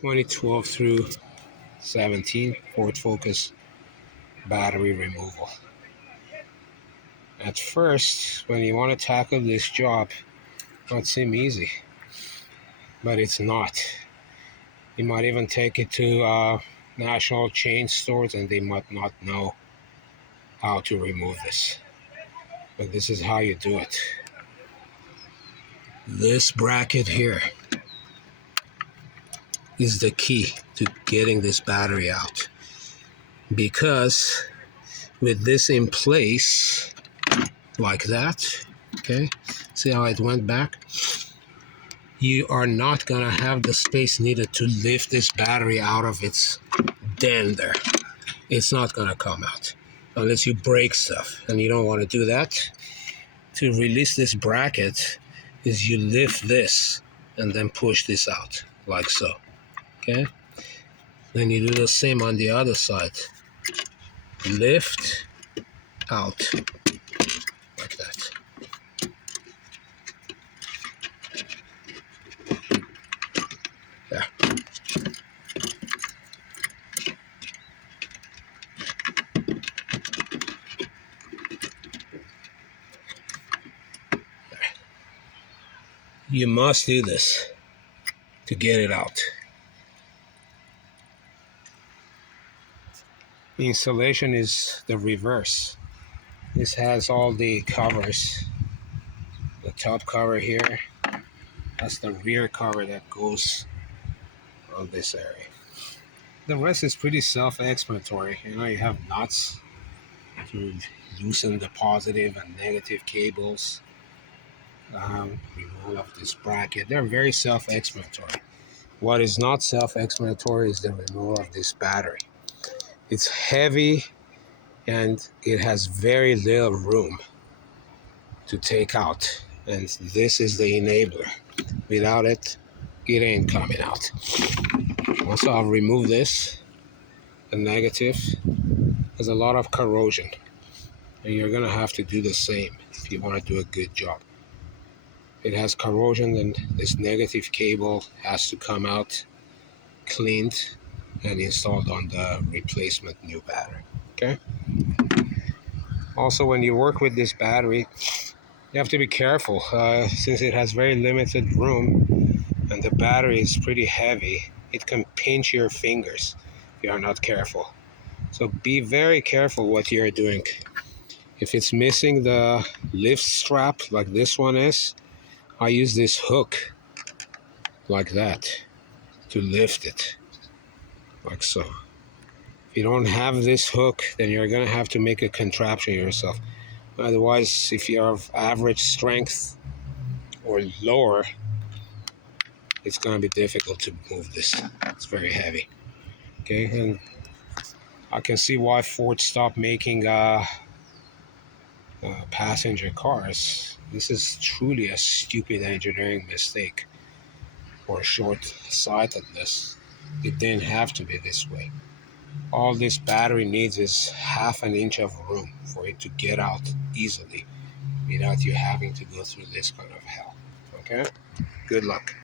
2012 through 17 Ford Focus battery removal. At first, when you want to tackle this job, it might seem easy, but it's not. You might even take it to national chain stores and they might not know how to remove this. But this is how you do it. This bracket here is the key to getting this battery out, because with this in place like that, okay, see how it went back, you are not gonna have the space needed to lift this battery out of its den there. It's not gonna come out unless you break stuff, and you don't want to do that. To release this bracket is you lift this and then push this out like so. Okay, then you do the same on the other side. Lift out like that. Yeah. You must do this to get it out. The installation is the reverse. This has all the covers. The top cover here, that's the rear cover that goes on this area. The rest is pretty self-explanatory. You have nuts to loosen the positive and negative cables. Removal of this bracket. They're very self-explanatory. What is not self-explanatory is the removal of this battery. It's heavy and it has very little room to take out, and this is the enabler. Without it, it ain't coming out. Also, I'll remove this. The negative has a lot of corrosion, and you're gonna have to do the same if you want to do a good job. It has corrosion, and this negative cable has to come out cleaned and installed on the replacement new battery. Okay. Also, when you work with this battery, you have to be careful since it has very limited room and the battery is pretty heavy. It can pinch your fingers if you are not careful. So be very careful what you're doing. If it's missing the lift strap like this one is, I use this hook like that to lift it, like so. If you don't have this hook, then you're gonna have to make a contraption yourself. Otherwise, if you're of average strength or lower, it's gonna be difficult to move this. It's very heavy. Okay, and I can see why Ford stopped making passenger cars. This is truly a stupid engineering mistake or short-sightedness. It didn't have to be this way. All this battery needs is half an inch of room for it to get out easily without you having to go through this kind of hell. Okay? Good luck.